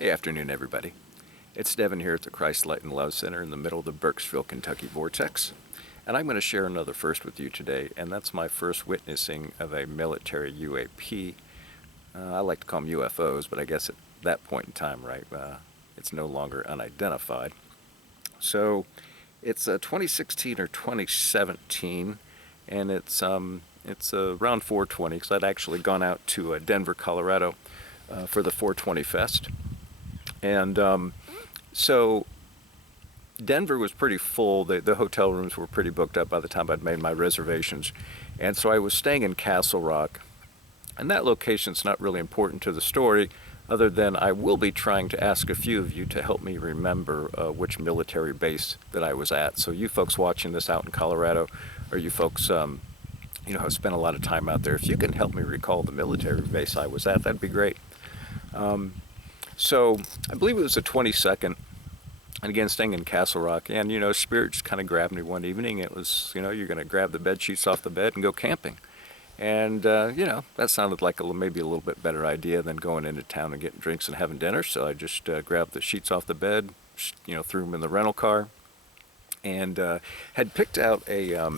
Hey, afternoon, everybody. It's Devin here at the Christ Light and Love Center in the middle of the Burkesville, Kentucky vortex. And I'm going to share another first with you today, and that's my first witnessing of a military UAP. I like to call them UFOs, but I guess at that point in time, right, it's no longer unidentified. So it's 2016 or 2017, and it's around 420, because I'd actually gone out to Denver, Colorado for the 420 Fest. And so Denver was pretty full. The hotel rooms were pretty booked up by the time I'd made my reservations. And so I was staying in Castle Rock. And that location's not really important to the story, other than I will be trying to ask a few of you to help me remember which military base that I was at. So you folks watching this out in Colorado, or you folks have spent a lot of time out there, if you can help me recall the military base I was at, that'd be great. So I believe it was the 22nd, and again, staying in Castle Rock, and, Spirit just kind of grabbed me one evening. It was, you're going to grab the bed sheets off the bed and go camping. And, that sounded like maybe a little bit better idea than going into town and getting drinks and having dinner. So I just grabbed the sheets off the bed, threw them in the rental car, and had picked out a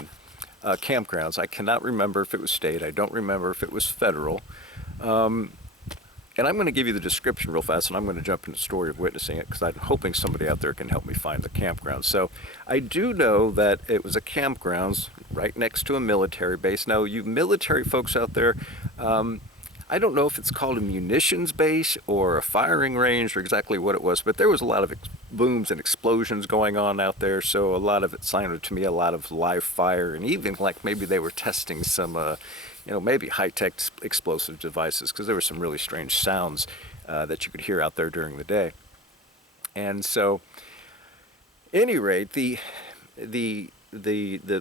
campgrounds. I cannot remember if it was state. I don't remember if it was federal. And I'm going to give you the description real fast, and I'm going to jump into the story of witnessing it, because I'm hoping somebody out there can help me find the campground. So I do know that it was a campgrounds right next to a military base. Now, you military folks out there, I don't know if it's called a munitions base or a firing range or exactly what it was, but there was a lot of booms and explosions going on out there. So a lot of it sounded to me a lot of live fire, and even like maybe they were testing some maybe high-tech explosive devices, because there were some really strange sounds that you could hear out there during the day. And so, any rate, the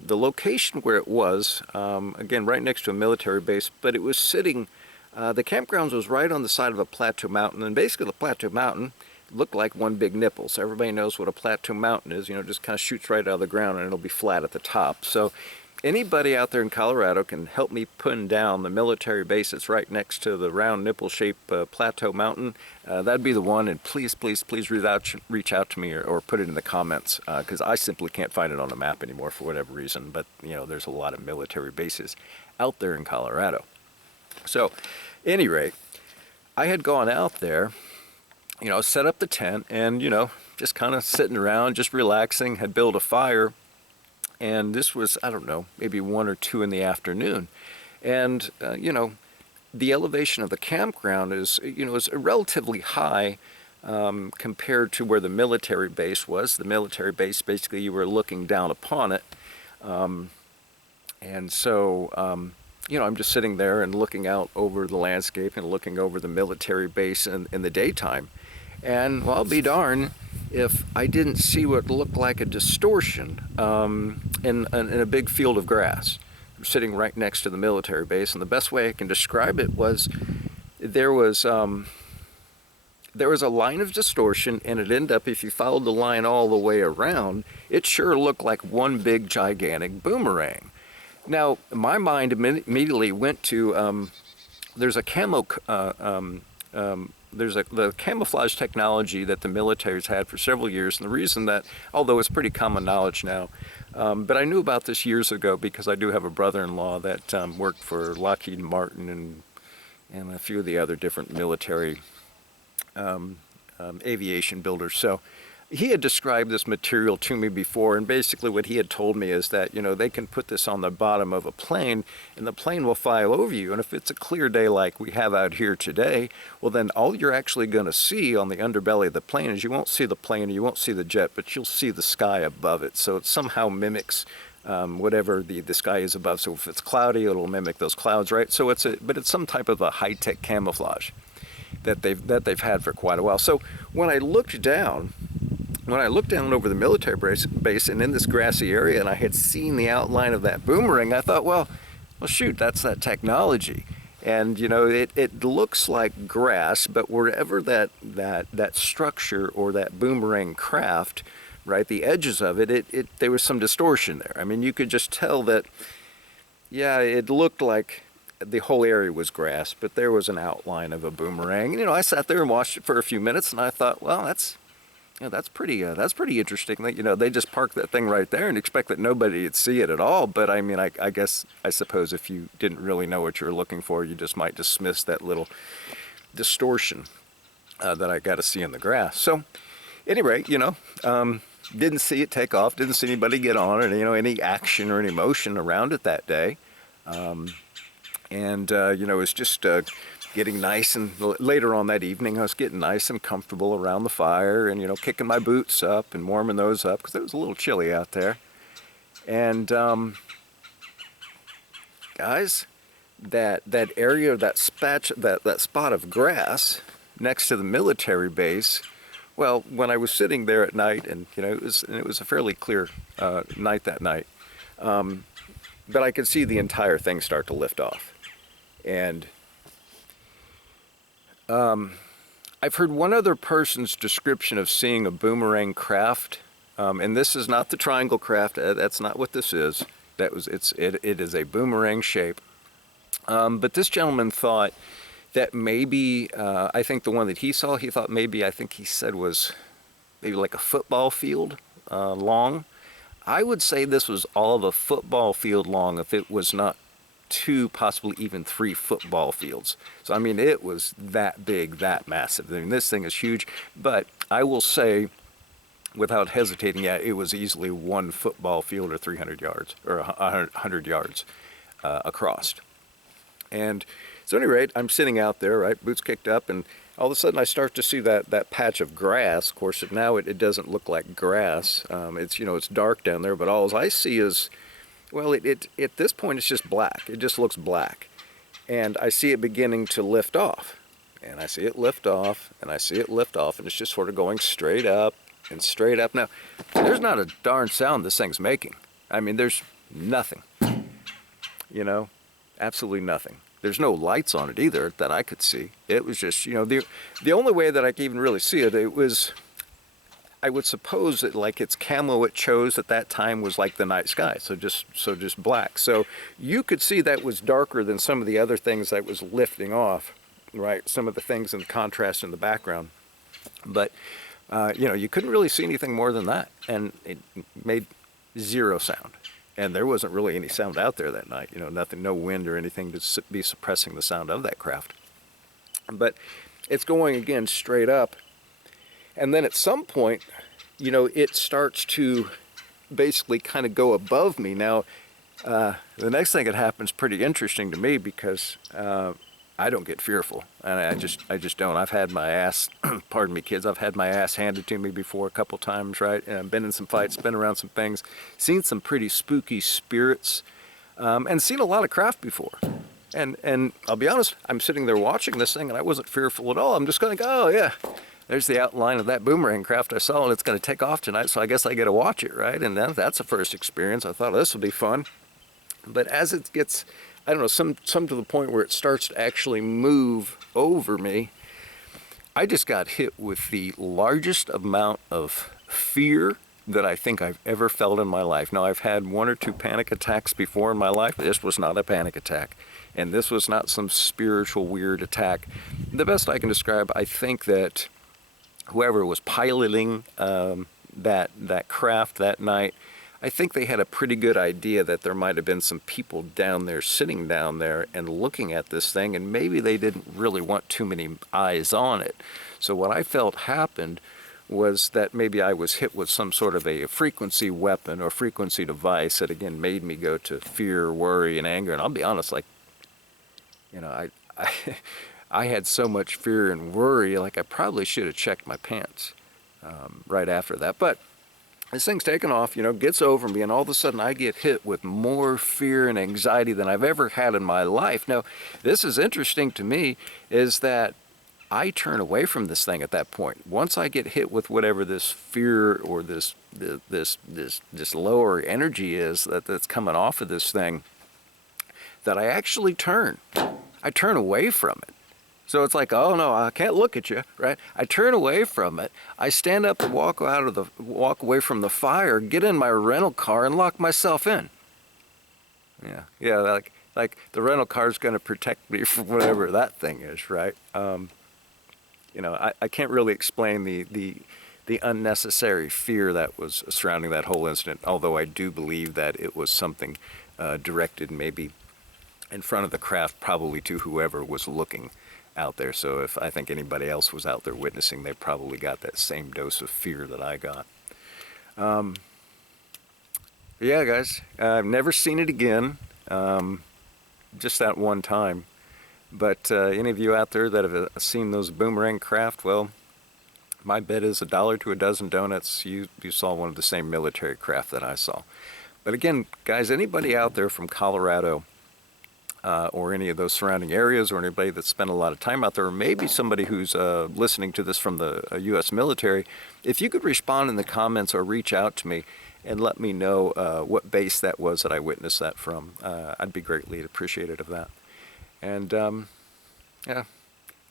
location where it was, again, right next to a military base, but it was sitting, the campgrounds was right on the side of a plateau mountain, and basically the plateau mountain looked like one big nipple. So everybody knows what a plateau mountain is, just kind of shoots right out of the ground, and it'll be flat at the top. So anybody out there in Colorado can help me pin down the military base that's right next to the round nipple-shaped plateau mountain, that'd be the one. And please, please, please reach out to me or put it in the comments, because I simply can't find it on the map anymore for whatever reason. But, there's a lot of military bases out there in Colorado. So, at any rate, I had gone out there, set up the tent and, just kind of sitting around, just relaxing, had built a fire. And this was, I don't know, maybe 1 or 2 in the afternoon. And, the elevation of the campground is relatively high compared to where the military base was. The military base, basically, you were looking down upon it. And so, I'm just sitting there and looking out over the landscape and looking over the military base in the daytime. And, well, I'll be darned if I didn't see what looked like a distortion in a big field of grass. I'm sitting right next to the military base, and the best way I can describe it was there was a line of distortion, and it ended up, if you followed the line all the way around, it sure looked like one big gigantic boomerang. Now, my mind immediately went to there's a the camouflage technology that the military's had for several years, and the reason that, although it's pretty common knowledge now, but I knew about this years ago because I do have a brother-in-law that worked for Lockheed Martin and a few of the other different military aviation builders. So he had described this material to me before, and basically what he had told me is that, they can put this on the bottom of a plane, and the plane will fly over you. And if it's a clear day like we have out here today, well, then all you're actually going to see on the underbelly of the plane is you won't see the plane, you won't see the jet, but you'll see the sky above it. So it somehow mimics whatever the sky is above. So if it's cloudy, it'll mimic those clouds, right? So it's some type of a high-tech camouflage that they've had for quite a while. So when I looked down over the military base and in this grassy area, and I had seen the outline of that boomerang, I thought, well, shoot, that's that technology. And, it looks like grass, but wherever that structure or that boomerang craft, right, the edges of it, there was some distortion there. I mean, you could just tell that, yeah, it looked like the whole area was grass, but there was an outline of a boomerang. And, I sat there and watched it for a few minutes, and I thought, well, that's pretty interesting. That, they just parked that thing right there and expect that nobody would see it at all. But I mean, I suppose if you didn't really know what you were looking for, you just might dismiss that little distortion that I got to see in the grass. So, anyway, didn't see it take off, didn't see anybody get on it, any action or any motion around it that day. It was just getting nice, and later on that evening I was getting nice and comfortable around the fire and, kicking my boots up and warming those up because it was a little chilly out there. And guys, that area, that spot of grass next to the military base, well, when I was sitting there at night, and it was a fairly clear night that night, but I could see the entire thing start to lift off. And I've heard one other person's description of seeing a boomerang craft, and this is not the triangle craft. That's not what this is. It is a boomerang shape. But this gentleman thought that maybe, I think the one that he saw, I think he said was maybe like a football field long. I would say this was all of a football field long if it was not 2, possibly even 3 football fields. So, I mean, it was that big, that massive. I mean, this thing is huge. But I will say, without hesitating, yeah, it was easily 1 football field or 300 yards, or 100 yards across. And so at any rate, I'm sitting out there, right, boots kicked up, and all of a sudden I start to see that patch of grass. Of course, now it doesn't look like grass. It's dark down there, but all I see is, well, it at this point it's just black. It just looks black. And I see it beginning to lift off. And I see it lift off, and I see it lift off, and it's just sort of going straight up and straight up. Now, there's not a darn sound this thing's making. I mean, there's nothing. Absolutely nothing. There's no lights on it either that I could see. It was just, the only way that I could even really see it, it was, I would suppose that like its camo it chose at that time was like the night sky, so just black. So you could see that was darker than some of the other things that was lifting off, right? Some of the things in the contrast in the background. But, you couldn't really see anything more than that, and it made 0 sound. And there wasn't really any sound out there that night, nothing, no wind or anything to be suppressing the sound of that craft. But it's going again straight up. And then at some point, it starts to basically kind of go above me. Now, the next thing that happens is pretty interesting to me because I don't get fearful. And I just don't. I've had my ass, pardon me kids, I've had my ass handed to me before a couple times, right? And I've been in some fights, been around some things, seen some pretty spooky spirits, and seen a lot of craft before. And I'll be honest, I'm sitting there watching this thing and I wasn't fearful at all. I'm just going to go, oh yeah, there's the outline of that boomerang craft I saw and it's going to take off tonight, so I guess I get to watch it, right? And that's a first experience. I thought, oh, this will be fun. But as it gets, I don't know, some to the point where it starts to actually move over me, I just got hit with the largest amount of fear that I think I've ever felt in my life. Now, I've had 1 or 2 panic attacks before in my life. This was not a panic attack. And this was not some spiritual weird attack. The best I can describe, I think that whoever was piloting that craft that night, I think they had a pretty good idea that there might have been some people down there, sitting down there and looking at this thing, and maybe they didn't really want too many eyes on it. So what I felt happened was that maybe I was hit with some sort of a frequency weapon or frequency device that again made me go to fear, worry, and anger. And I'll be honest, like, I had so much fear and worry, like I probably should have checked my pants right after that. But this thing's taken off, gets over me, and all of a sudden I get hit with more fear and anxiety than I've ever had in my life. Now, this is interesting to me, is that I turn away from this thing at that point. Once I get hit with whatever this fear or this lower energy is that's coming off of this thing, that I actually turn. I turn away from it. So it's like, oh no, I can't look at you, right? I turn away from it. I stand up and walk away from the fire, get in my rental car, and lock myself in. Yeah, like like the rental car's going to protect me from whatever that thing is, right? You know, I can't really explain the unnecessary fear that was surrounding that whole incident, although I do believe that it was something directed maybe in front of the craft, probably to whoever was looking out there. So if I think anybody else was out there witnessing, they probably got that same dose of fear that I got. Yeah, guys, I've never seen it again, just that one time. But any of you out there that have seen those Boomerang craft, well, my bet is $1 to a dozen donuts. You saw one of the same military craft that I saw. But again, guys, anybody out there from Colorado or any of those surrounding areas, or anybody that's spent a lot of time out there, or maybe somebody who's listening to this from the U.S. military, if you could respond in the comments or reach out to me and let me know what base that was that I witnessed that from, I'd be greatly appreciative of that. And yeah,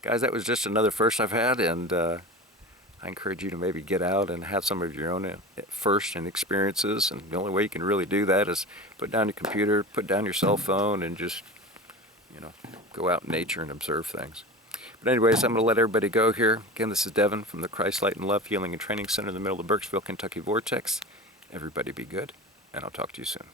guys, that was just another first I've had, and I encourage you to maybe get out and have some of your own first and experiences. And the only way you can really do that is put down your computer, put down your cell phone, and just, you know, go out in nature and observe things. But anyways, I'm going to let everybody go here. Again, this is Devin from the Christ Light and Love Healing and Training Center in the middle of the Burkesville, Kentucky Vortex. Everybody be good, and I'll talk to you soon.